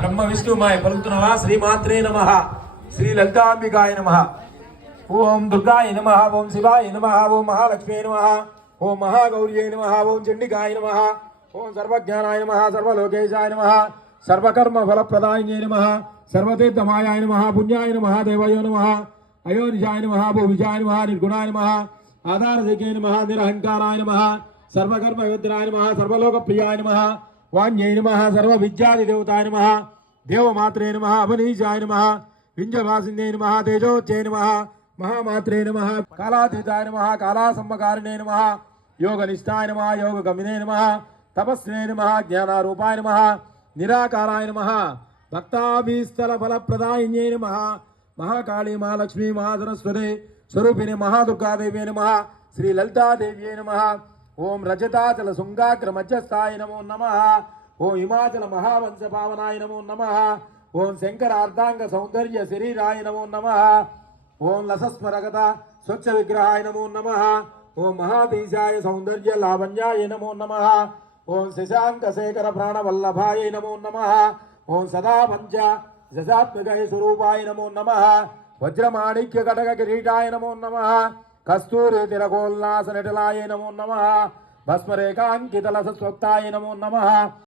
ब्रह्म विष्णुमाय पलुतुनवा श्रीमात्रे नमः श्री ललितांबिकाय नमः ओम दुर्गाय नमः ओम शिवाय नमः ओम महालक्ष्मी नमः ओम महागौर्यै नमः ओम चंडिकाय नमः ओम सर्वज्ञानाय नमः सर्वलोकेशाय नमः सर्वकर्म फलप्रदायिने नमः सर्वतीर्थमायाय नमः पुण्याय नमः देवाय नमः अयोनिजाय नमः भूविजाय नमः निर्गुणाय नमः आधारदिके नमः निरहंकाराय नमः सर्वकर्म योद्राय नमः सर्वलोकप्रियाय नमः वाण्यै नमः सर्वविद्यादिदेवताय नमः देवमात्रे नमः अवनीजाय नमः विंजवासिन्ये नमः तेजोच्चये नमः महामात्रे नमः कालातीताय नमः कालासम्मकारिणे नमः योगनिष्ठाय नमः योगगमिने नमः तपस्विने नमः ज्ञानारूपाय नमः निराकाराय नमः भक्ताभीष्टफलप्रदायिन्ये नमः महाकाली महालक्ष्मी महासरस्वती स्वरूपिणे महादुर्गादेव्यै नमः श्री ललितादेव्यै नमः ओम रजताचल शुंगाग्र मध्यस्थाय नमो नमः ओम हिमाचल महावंश पावनाय नमो नमः ओम शंकर अर्धांग सौंदर्य शरीराय नमो नमः ओम लसस्मरगत स्वच्छ विग्रहाय नमो नमः ओम महादेशाय सौंदर्य लावण्याय नमो नमः ओम शशांक शेखर प्राणवल्लभाय नमो नमः ओम सदा पंच जसात्मकाय स्वरूपाय नमो नमः वज्रमाणिक्य कटक किरीटाय नमो नमः कस्तूरी तिरकोल्लास नटलाय नमो नमः भस्मरेखांकित लसस्वक्ताय नमो नमः।